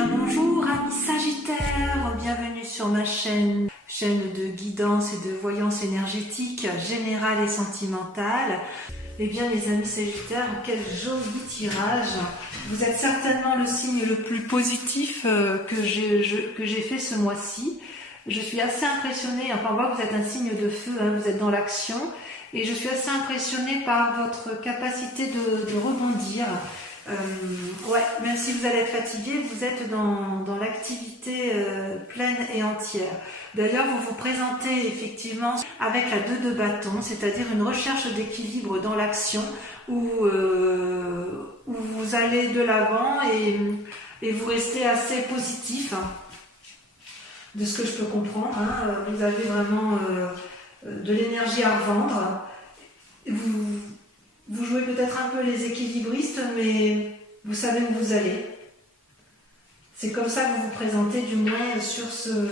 bien bonjour amis Sagittaires, bienvenue sur ma chaîne de guidance et de voyance énergétique générale et sentimentale. Eh bien les amis Sagittaires, quel joli tirage. Vous êtes certainement le signe le plus positif que j'ai fait ce mois-ci. Je suis assez impressionnée, enfin on voit que vous êtes un signe de feu, hein, vous êtes dans l'action. Et je suis assez impressionnée par votre capacité de rebondir. Ouais, même si vous allez être fatigué, vous êtes dans l'activité pleine et entière. D'ailleurs, vous vous présentez effectivement avec la 2 de bâton, c'est-à-dire une recherche d'équilibre dans l'action où vous allez de l'avant et vous restez assez positif, hein, de ce que je peux comprendre. Hein. Vous avez vraiment de l'énergie à revendre. Vous jouez peut-être un peu les équilibristes, mais vous savez où vous allez. C'est comme ça que vous vous présentez, du moins sur ce...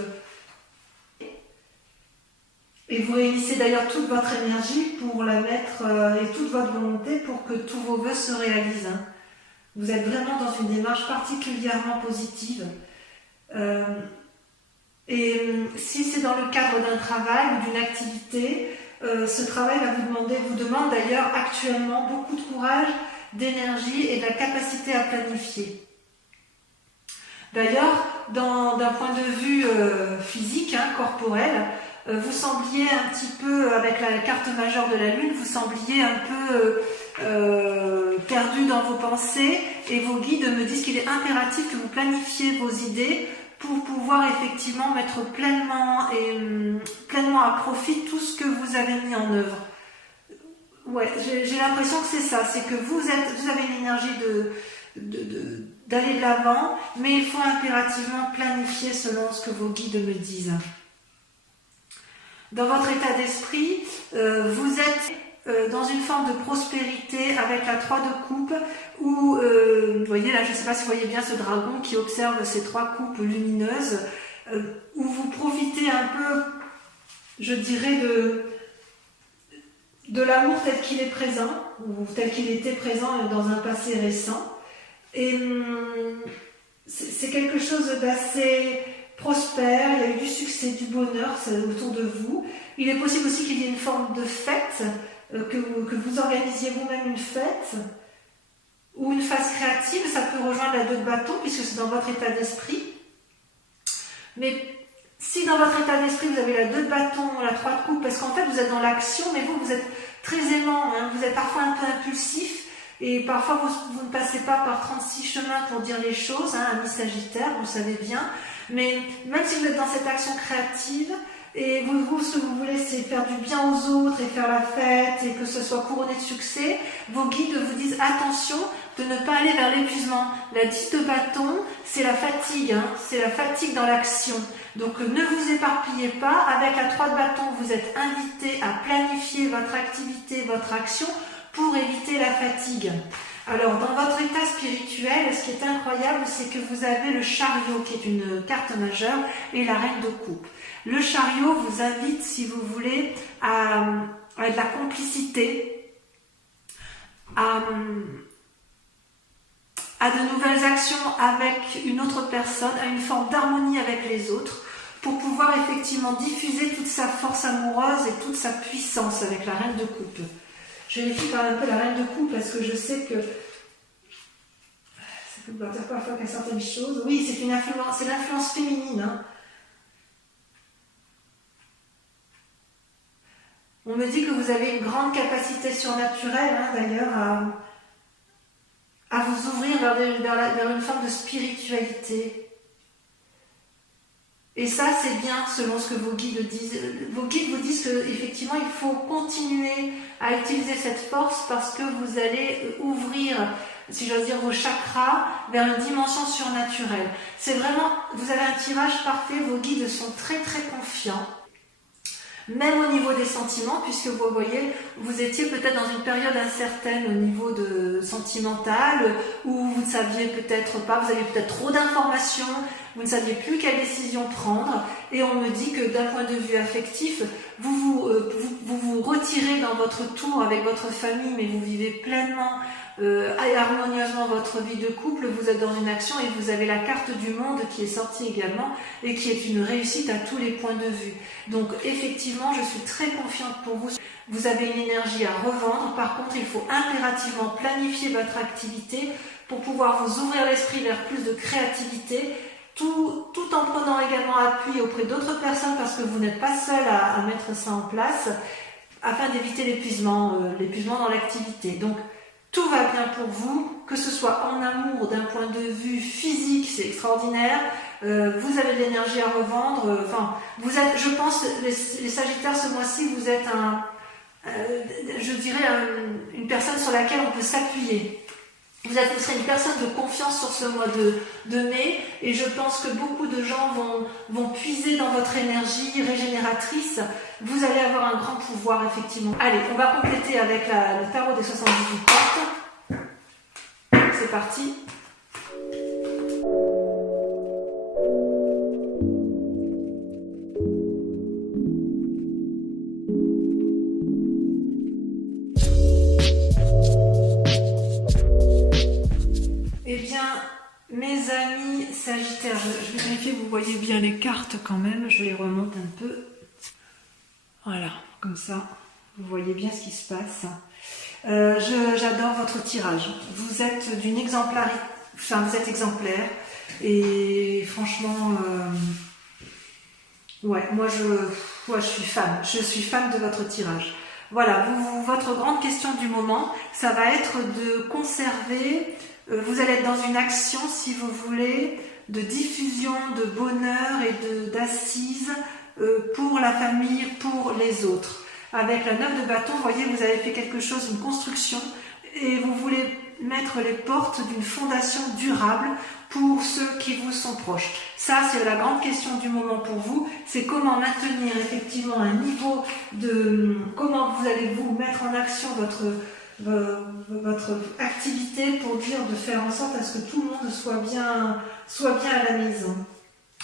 Et vous réunissez d'ailleurs toute votre énergie pour la mettre, et toute votre volonté pour que tous vos vœux se réalisent. Hein. Vous êtes vraiment dans une démarche particulièrement positive. Et si c'est dans le cadre d'un travail ou d'une activité, ce travail vous demande d'ailleurs actuellement beaucoup de courage, d'énergie et de la capacité à planifier. D'ailleurs, d'un point de vue physique, hein, corporel, vous sembliez un petit peu, avec la carte majeure de la Lune, vous sembliez un peu perdu dans vos pensées, et vos guides me disent qu'il est impératif que vous planifiez vos idées pour pouvoir effectivement mettre pleinement à profit tout ce que vous avez mis en œuvre. Ouais, j'ai l'impression que c'est ça, c'est que vous avez une énergie d'aller de l'avant, mais il faut impérativement planifier selon ce que vos guides me disent. Dans votre état d'esprit, vous êtes dans une forme de prospérité avec la 3 de coupe où, vous voyez là, je ne sais pas si vous voyez bien ce dragon qui observe ces 3 coupes lumineuses, où vous profitez un peu, je dirais, de l'amour tel qu'il est présent, ou tel qu'il était présent dans un passé récent. Et c'est quelque chose d'assez prospère, il y a eu du succès, du bonheur autour de vous. Il est possible aussi qu'il y ait une forme de fête, que vous organisiez vous-même une fête, ou une phase créative, ça peut rejoindre la 2 de bâton, puisque c'est dans votre état d'esprit. Mais si dans votre état d'esprit, vous avez la 2 de bâton, la 3 de coupe, parce qu'en fait, vous êtes dans l'action, mais vous êtes très aimant, hein, vous êtes parfois un peu impulsif, et parfois, vous ne passez pas par 36 chemins pour dire les choses, hein, amis Sagittaire, vous le savez bien. Mais même si vous êtes dans cette action créative, et ce que vous voulez, c'est faire du bien aux autres et faire la fête et que ce soit couronné de succès, vos guides vous disent attention de ne pas aller vers l'épuisement. La 10 de bâton, c'est la fatigue, hein, c'est la fatigue dans l'action. Donc ne vous éparpillez pas. Avec la 3 de bâton, vous êtes invité à planifier votre activité, votre action pour éviter la fatigue. Alors, dans votre état spirituel, ce qui est incroyable, c'est que vous avez le chariot, qui est une carte majeure, et la reine de coupe. Le chariot vous invite, si vous voulez, à de la complicité, à de nouvelles actions avec une autre personne, à une forme d'harmonie avec les autres, pour pouvoir effectivement diffuser toute sa force amoureuse et toute sa puissance avec la reine de coupe. Je vérifie quand même un peu la reine de coupe parce que je sais que ça peut vouloir dire parfois qu'il y a certaines choses. Oui, c'est l'influence féminine. Hein. On me dit que vous avez une grande capacité surnaturelle, hein, d'ailleurs, à vous ouvrir vers une forme de spiritualité. Et ça, c'est bien selon ce que vos guides disent. Vos guides vous disent qu'effectivement, il faut continuer à utiliser cette force parce que vous allez ouvrir, si j'ose dire, vos chakras vers une dimension surnaturelle. C'est vraiment, vous avez un tirage parfait, vos guides sont très très confiants. Même au niveau des sentiments, puisque vous voyez, vous étiez peut-être dans une période incertaine au niveau sentimental, où vous ne saviez peut-être pas, vous aviez peut-être trop d'informations, vous ne saviez plus quelle décision prendre, et on me dit que d'un point de vue affectif, vous vous retirez dans votre tour avec votre famille, mais vous vivez pleinement harmonieusement votre vie de couple, vous êtes dans une action et vous avez la carte du monde qui est sortie également et qui est une réussite à tous les points de vue. Donc effectivement, je suis très confiante pour vous. Vous avez une énergie à revendre. Par contre, il faut impérativement planifier votre activité pour pouvoir vous ouvrir l'esprit vers plus de créativité, tout en prenant également appui auprès d'autres personnes parce que vous n'êtes pas seul à mettre ça en place, afin d'éviter l'épuisement dans l'activité. Donc, tout va bien pour vous, que ce soit en amour, d'un point de vue physique, c'est extraordinaire. Vous avez de l'énergie à revendre. Enfin, vous êtes, je pense, les Sagittaires, ce mois-ci, vous êtes je dirais, une personne sur laquelle on peut s'appuyer. Vous serez une personne de confiance sur ce mois de mai, et je pense que beaucoup de gens vont puiser dans votre énergie régénératrice. Vous allez avoir un grand pouvoir, effectivement. Allez, on va compléter avec le tarot des 78 cartes. C'est parti. Eh bien, mes amis Sagittaires, je vais vérifier, vous voyez bien les cartes quand même, je les remonte un peu. Voilà, comme ça, vous voyez bien ce qui se passe. J'adore votre tirage. Vous êtes d'une exemplarité, enfin vous êtes exemplaire, et franchement, ouais, moi je suis fan. Je suis fan de votre tirage. Voilà, votre grande question du moment, ça va être de conserver. Vous allez être dans une action, si vous voulez, de diffusion, de bonheur et d'assises pour la famille, pour les autres. Avec la 9 de bâton, vous voyez, vous avez fait quelque chose, une construction, et vous voulez mettre les portes d'une fondation durable pour ceux qui vous sont proches. Ça, c'est la grande question du moment pour vous, c'est comment maintenir effectivement un niveau comment vous allez vous mettre en action votre activité pour de faire en sorte à ce que tout le monde soit bien à la maison.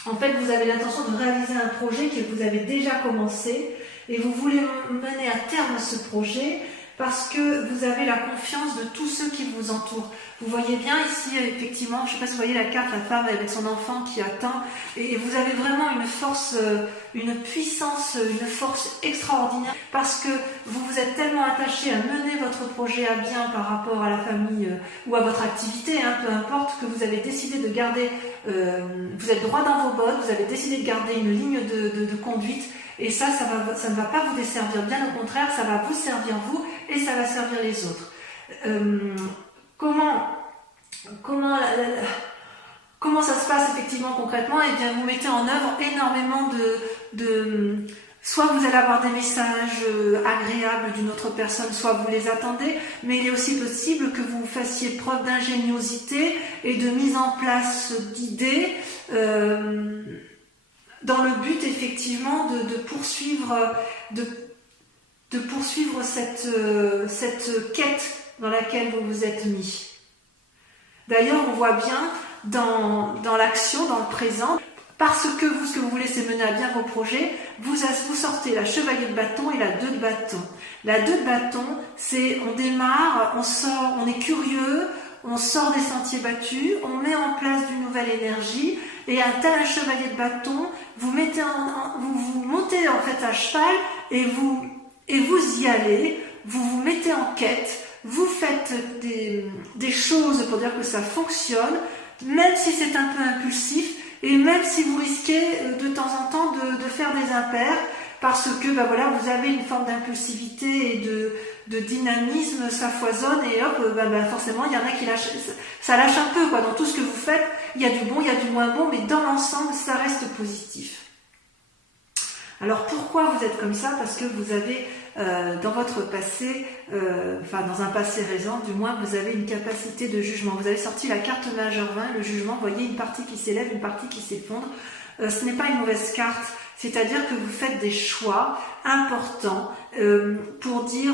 En fait, vous avez l'intention de réaliser un projet que vous avez déjà commencé et vous voulez mener à terme ce projet parce que vous avez la confiance de tous ceux qui vous entourent. Vous voyez bien ici, effectivement, je ne sais pas si vous voyez la carte, la femme avec son enfant qui attend, et vous avez vraiment une force, une puissance, une force extraordinaire, parce que vous vous êtes tellement attaché à mener votre projet à bien par rapport à la famille ou à votre activité, peu importe, que vous avez décidé de garder, vous êtes droit dans vos bottes, vous avez décidé de garder une ligne de conduite, et ça ne va pas vous desservir, bien au contraire, ça va vous servir vous, et ça va servir les autres. Comment ça se passe effectivement concrètement? Eh bien, vous mettez en œuvre énormément soit vous allez avoir des messages agréables d'une autre personne, soit vous les attendez, mais il est aussi possible que vous fassiez preuve d'ingéniosité et de mise en place d'idées dans le but effectivement de poursuivre cette quête dans laquelle vous vous êtes mis. D'ailleurs, on voit bien dans l'action, dans le présent, parce que ce que vous voulez, c'est mener à bien vos projets, vous sortez la chevalier de bâton et la 2 de bâton. La 2 de bâton, c'est on démarre, on sort, on est curieux, on sort des sentiers battus, on met en place d'une nouvelle énergie, et à tel chevalier de bâton, vous montez en fait à cheval et vous y allez, vous vous mettez en quête, vous faites des choses pour dire que ça fonctionne, même si c'est un peu impulsif, et même si vous risquez de temps en temps de faire des impairs, parce que vous avez une forme d'impulsivité et de dynamisme, ça foisonne, et hop, forcément, il y en a qui lâchent, ça lâche un peu, dans tout ce que vous faites, il y a du bon, il y a du moins bon, mais dans l'ensemble, ça reste positif. Alors pourquoi vous êtes comme ça? Parce que vous avez dans votre passé, dans un passé récent, du moins, vous avez une capacité de jugement. Vous avez sorti la carte majeure 20, le jugement, vous voyez une partie qui s'élève, une partie qui s'effondre. Ce n'est pas une mauvaise carte, c'est-à-dire que vous faites des choix importants pour dire,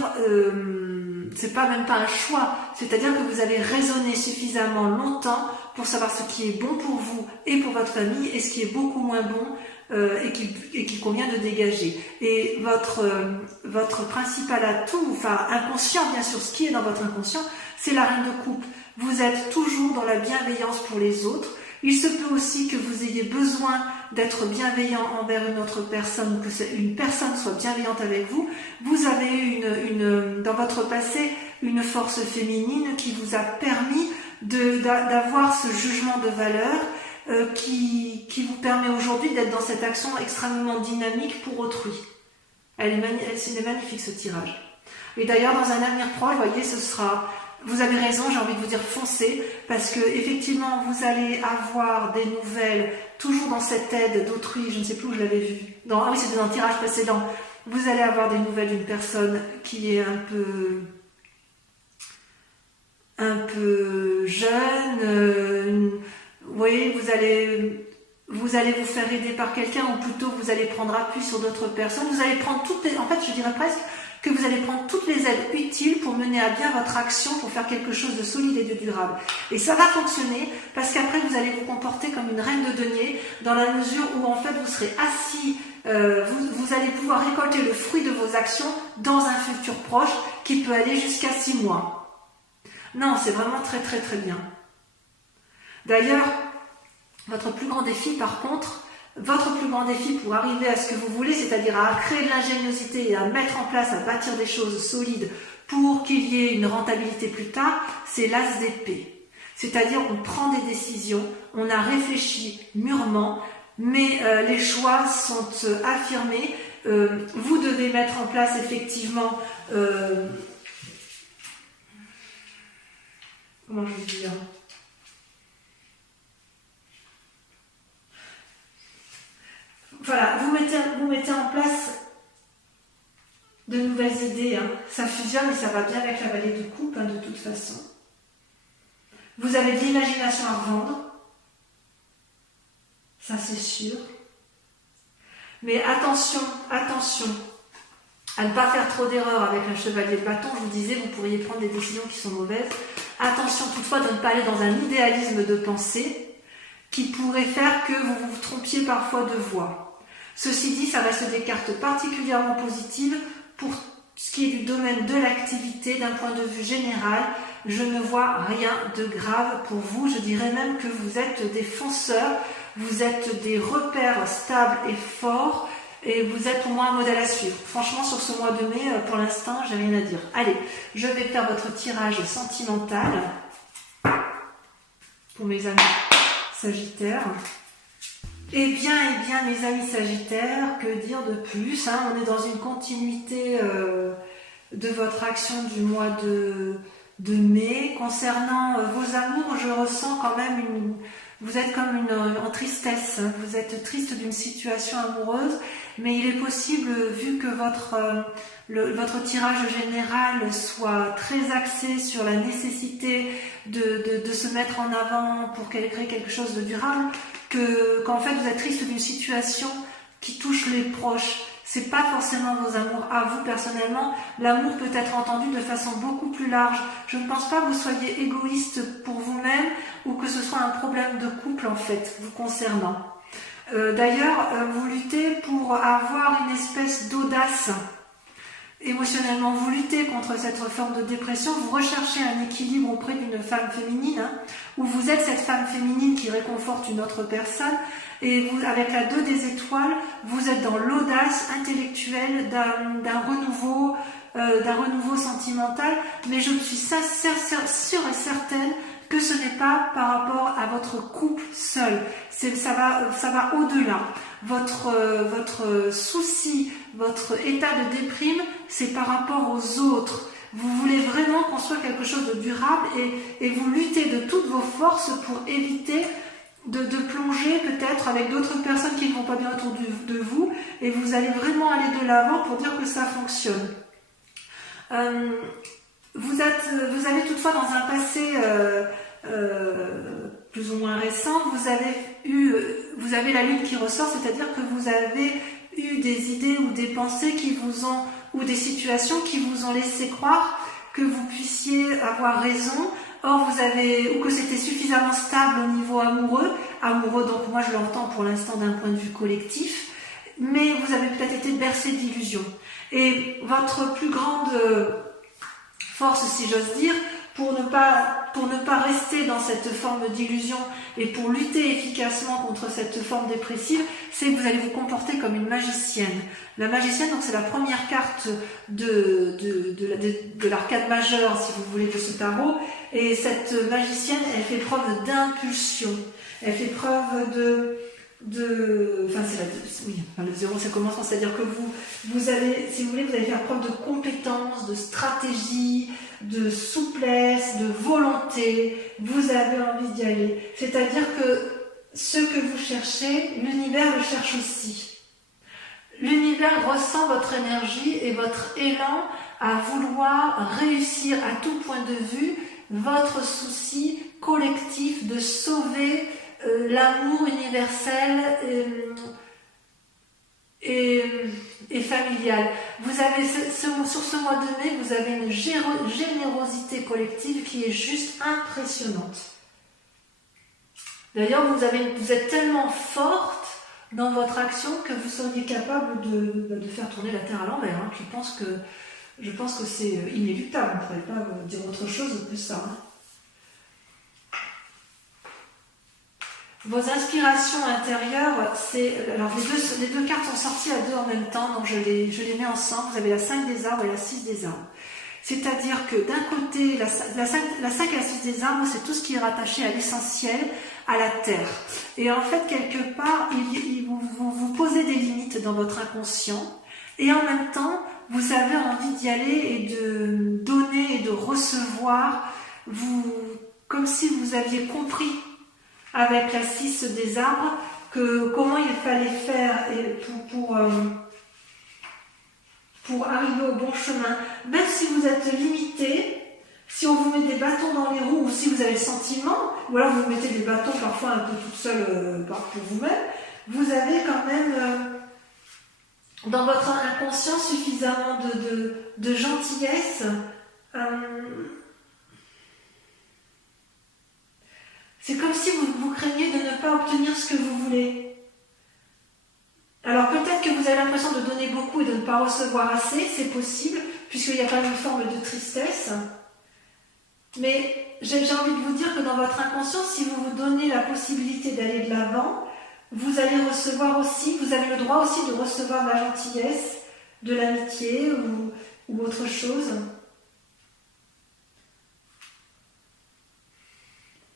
c'est pas même pas un choix, c'est-à-dire que vous allez raisonner suffisamment longtemps pour savoir ce qui est bon pour vous et pour votre famille et ce qui est beaucoup moins bon et qu'il convient de dégager. Et votre principal atout, enfin inconscient bien sûr, ce qui est dans votre inconscient, c'est la reine de coupe. Vous êtes toujours dans la bienveillance pour les autres. Il se peut aussi que vous ayez besoin d'être bienveillant envers une autre personne, que une personne soit bienveillante avec vous. Vous avez eu dans votre passé une force féminine qui vous a permis d'avoir ce jugement de valeur qui vous permet aujourd'hui d'être dans cette action extrêmement dynamique pour autrui. C'est magnifique ce tirage. Et d'ailleurs, dans un avenir proche, vous voyez, vous avez raison, j'ai envie de vous dire foncez, parce que effectivement, vous allez avoir des nouvelles, toujours dans cette aide d'autrui, je ne sais plus où je l'avais vu. Ah oui, c'était dans le tirage précédent. Vous allez avoir des nouvelles d'une personne qui est un peu jeune, vous voyez, vous allez vous faire aider par quelqu'un, ou plutôt vous allez prendre appui sur d'autres personnes, vous allez prendre en fait je dirais presque que vous allez prendre toutes les aides utiles pour mener à bien votre action, pour faire quelque chose de solide et de durable. Et ça va fonctionner, parce qu'après vous allez vous comporter comme une reine de denier, dans la mesure où en fait vous serez assis, vous allez pouvoir récolter le fruit de vos actions dans un futur proche, qui peut aller jusqu'à 6 mois. Non, c'est vraiment très très très bien. D'ailleurs, votre plus grand défi par contre, pour arriver à ce que vous voulez, c'est-à-dire à créer de l'ingéniosité et à mettre en place, à bâtir des choses solides pour qu'il y ait une rentabilité plus tard, c'est l'as d'épée. C'est-à-dire on prend des décisions, on a réfléchi mûrement, mais les choix sont affirmés. Vous devez mettre en place effectivement... comment je vais dire ? Voilà, vous mettez en place de nouvelles idées. Ça fusionne et ça va bien avec la vallée de coupe, de toute façon. Vous avez de l'imagination à revendre. Ça, c'est sûr. Mais attention à ne pas faire trop d'erreurs avec un chevalier de bâton. Je vous disais, vous pourriez prendre des décisions qui sont mauvaises. Attention toutefois de ne pas aller dans un idéalisme de pensée qui pourrait faire que vous vous trompiez parfois de voie. Ceci dit, ça reste des cartes particulièrement positives pour ce qui est du domaine de l'activité. D'un point de vue général, je ne vois rien de grave pour vous. Je dirais même que vous êtes des fonceurs, vous êtes des repères stables et forts, et vous êtes pour moi un modèle à suivre. Franchement, sur ce mois de mai, pour l'instant, j'ai rien à dire. Allez, je vais faire votre tirage sentimental pour mes amis Sagittaires. Eh bien, mes amis Sagittaires, que dire de plus, on est dans une continuité de votre action du mois de mai. Concernant vos amours, je ressens quand même vous êtes comme en tristesse. Vous êtes triste d'une situation amoureuse, mais il est possible, vu que votre tirage général soit très axé sur la nécessité de se mettre en avant pour créer quelque chose de durable, qu'en fait vous êtes triste d'une situation qui touche les proches. C'est pas forcément vos amours à vous personnellement. L'amour peut être entendu de façon beaucoup plus large. Je ne pense pas que vous soyez égoïste pour vous-même ou que ce soit un problème de couple en fait, vous concernant. D'ailleurs, vous luttez pour avoir une espèce d'audace émotionnellement. Vous luttez contre cette forme de dépression. Vous recherchez un équilibre auprès d'une femme féminine, où vous êtes cette femme féminine qui réconforte une autre personne. Et vous, avec la 2 des étoiles, vous êtes dans l'audace intellectuelle d'un renouveau sentimental. Mais je suis sûre et certaine que ce n'est pas par rapport à votre couple seul. Ça va au-delà. Votre souci, votre état de déprime, c'est par rapport aux autres. Vous voulez vraiment construire quelque chose de durable et vous luttez de toutes vos forces pour éviter de plonger peut-être avec d'autres personnes qui ne vont pas bien autour de vous, et vous allez vraiment aller de l'avant pour dire que ça fonctionne. Vous avez toutefois dans un passé plus ou moins récent, vous avez la lune qui ressort, c'est-à-dire que vous avez eu des idées ou des pensées ou des situations qui vous ont laissé croire que vous puissiez avoir raison Or, ou que c'était suffisamment stable au niveau amoureux, donc moi je l'entends pour l'instant d'un point de vue collectif, mais vous avez peut-être été bercé d'illusions. Et votre plus grande force, si j'ose dire, pour ne pas rester dans cette forme d'illusion et pour lutter efficacement contre cette forme dépressive, c'est que vous allez vous comporter comme une magicienne. La magicienne, donc c'est la première carte de l'arcade majeure, si vous voulez, de ce tarot. Et cette magicienne, elle fait preuve d'impulsion. Elle fait preuve le zéro, ça commence, c'est-à-dire que vous allez, si vous voulez, vous allez faire preuve de compétence, de stratégie, de souplesse, de volonté. Vous avez envie d'y aller. C'est-à-dire que ce que vous cherchez, l'univers le cherche aussi. L'univers ressent votre énergie et votre élan à vouloir réussir à tout point de vue votre souci collectif de sauver l'amour universel et familial. Vous avez sur ce mois de mai, vous avez une générosité collective qui est juste impressionnante. D'ailleurs, vous êtes tellement forte dans votre action que vous seriez capable de faire tourner la Terre à l'envers. Hein. Je pense que c'est inéluctable. On ne pourrait pas dire autre chose que ça. Hein. Vos inspirations intérieures, alors les deux cartes sont sorties à deux en même temps, donc je les mets ensemble. Vous avez la 5 des arbres et la 6 des arbres. C'est-à-dire que d'un côté, la 5 et la 6 des arbres, c'est tout ce qui est rattaché à l'essentiel, à la terre. Et en fait, quelque part, vous posez des limites dans votre inconscient, et en même temps, vous avez envie d'y aller et de donner et de recevoir, comme si vous aviez compris avec la 6 des arbres comment il fallait faire pour arriver au bon chemin. Même si vous êtes limité, si on vous met des bâtons dans les roues, ou si vous avez le sentiment, ou alors vous mettez des bâtons parfois un peu toute seule pour vous-même, vous avez quand même dans votre inconscient suffisamment de gentillesse. C'est comme si vous craigniez de ne pas obtenir ce que vous voulez. Alors peut-être que vous avez l'impression de donner beaucoup et de ne pas recevoir assez, c'est possible, puisqu'il y a quand même une forme de tristesse. Mais j'ai envie de vous dire que dans votre inconscient, si vous vous donnez la possibilité d'aller de l'avant, vous allez recevoir aussi, vous avez le droit aussi de recevoir de la gentillesse, de l'amitié ou autre chose.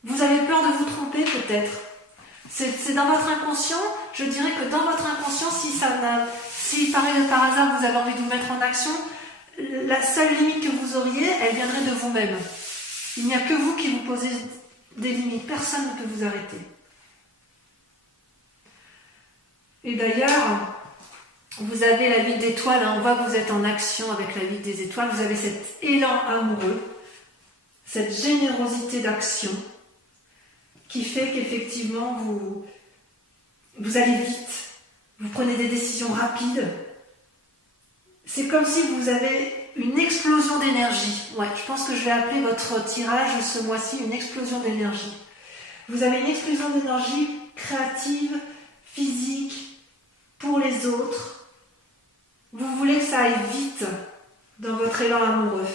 Vous avez peur de vous tromper peut-être. C'est dans votre inconscient, je dirais que dans votre inconscient, si par hasard vous avez envie de vous mettre en action, la seule limite que vous auriez, elle viendrait de vous-même. Il n'y a que vous qui vous posez des limites, personne ne peut vous arrêter. Et d'ailleurs, vous avez la vie d'étoile, hein, on voit que vous êtes en action avec la vie des étoiles, vous avez cet élan amoureux, cette générosité d'action, qui fait qu'effectivement vous allez vite, vous prenez des décisions rapides. C'est comme si vous avez une explosion d'énergie. Ouais, je pense que je vais appeler votre tirage ce mois-ci une explosion d'énergie. Vous avez une explosion d'énergie créative, physique, pour les autres. Vous voulez que ça aille vite dans votre élan amoureux.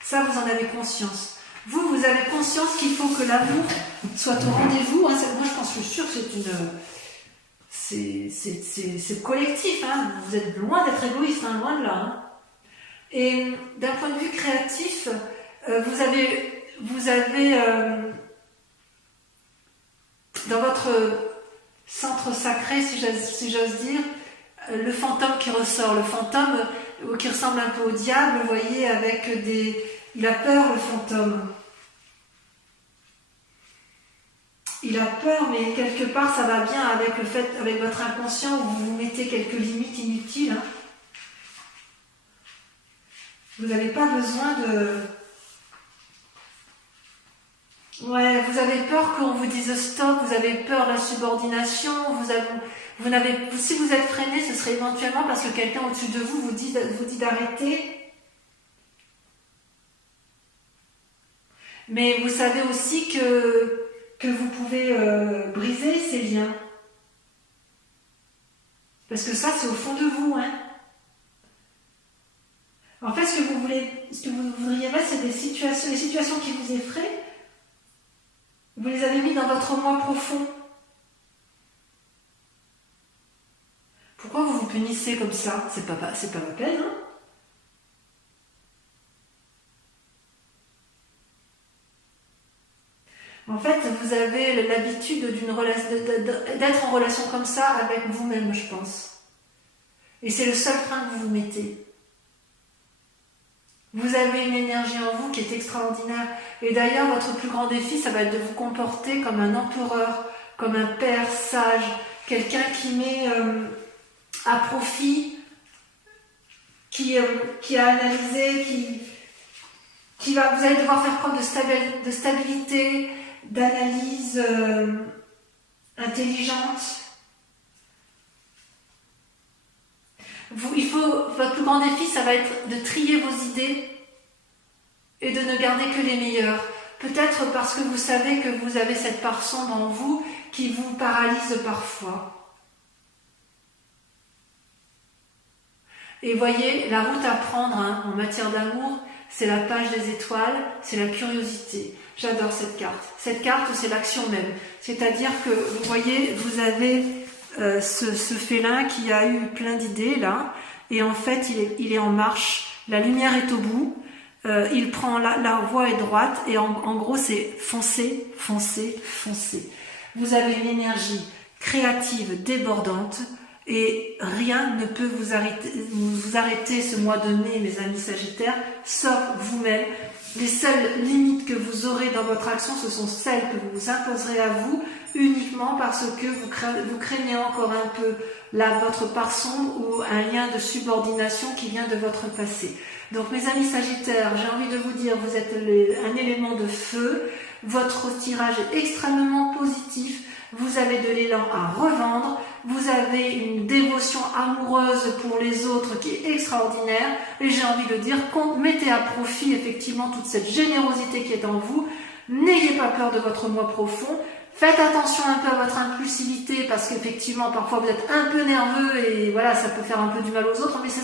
Ça, vous en avez conscience. Vous avez conscience qu'il faut que l'amour soit au rendez-vous. Hein. Moi, je suis sûre que c'est collectif. Hein. Vous êtes loin d'être égoïste, hein, loin de là. Hein. Et d'un point de vue créatif, vous avez dans votre centre sacré, si j'ose dire, le fantôme qui ressort. Le fantôme qui ressemble un peu au diable, vous voyez, avec il a peur, le fantôme. Il a peur, mais quelque part, ça va bien avec avec votre inconscient, où vous vous mettez quelques limites inutiles. Hein. Vous n'avez pas besoin de... Ouais, vous avez peur qu'on vous dise stop, vous avez peur de la subordination, Si vous êtes freiné, ce serait éventuellement parce que quelqu'un au-dessus de vous dit d'arrêter. Mais vous savez aussi que vous pouvez briser ces liens. Parce que ça, c'est au fond de vous, hein. En fait, ce que vous voudriez mettre, c'est les situations qui vous effraient. Vous les avez mis dans votre moi profond. Pourquoi vous vous punissez comme ça? C'est pas la peine, hein? En fait, vous avez l'habitude d'être en relation comme ça avec vous-même, je pense. Et c'est le seul frein que vous vous mettez. Vous avez une énergie en vous qui est extraordinaire. Et d'ailleurs, votre plus grand défi, ça va être de vous comporter comme un empereur, comme un père sage, quelqu'un qui met à profit, qui a analysé, vous allez devoir faire preuve de stabilité, d'analyse intelligente. Votre plus grand défi, ça va être de trier vos idées et de ne garder que les meilleures. Peut-être parce que vous savez que vous avez cette part sombre en vous qui vous paralyse parfois. Et voyez, la route à prendre en matière d'amour, c'est la page des étoiles, c'est la curiosité. J'adore cette carte. Cette carte, c'est l'action même. C'est-à-dire que, vous voyez, vous avez ce félin qui a eu plein d'idées, là, et en fait, il est en marche. La lumière est au bout. Il prend la voie est droite, et en gros, c'est foncer, foncer, foncer. Vous avez une énergie créative, débordante, et rien ne peut vous arrêter ce mois de mai, mes amis Sagittaires, sauf vous-même. Les seules limites que vous aurez dans votre action, ce sont celles que vous vous imposerez à vous, uniquement parce que vous craignez encore un peu votre part sombre ou un lien de subordination qui vient de votre passé. Donc mes amis Sagittaires, j'ai envie de vous dire, vous êtes un élément de feu, votre tirage est extrêmement positif, vous avez de l'élan à revendre, vous avez une dévotion amoureuse pour les autres qui est extraordinaire, et j'ai envie de dire, mettez à profit effectivement toute cette générosité qui est en vous, n'ayez pas peur de votre moi profond, faites attention un peu à votre impulsivité, parce qu'effectivement parfois vous êtes un peu nerveux, et voilà, ça peut faire un peu du mal aux autres, mais ça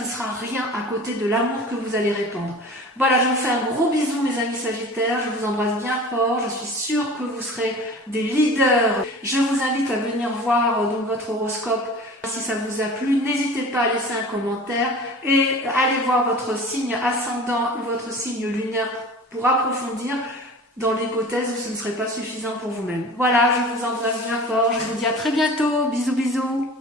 ne sera rien à côté de l'amour que vous allez répandre. Voilà, je vous fais un gros bisou mes amis Sagittaires, je vous embrasse bien fort, je suis sûre que vous serez des leaders. Je vous invite à venir voir donc votre horoscope. Si ça vous a plu, n'hésitez pas à laisser un commentaire et allez voir votre signe ascendant ou votre signe lunaire pour approfondir dans l'hypothèse où ce ne serait pas suffisant pour vous-même. Voilà, je vous embrasse bien fort, je vous dis à très bientôt, bisous bisous.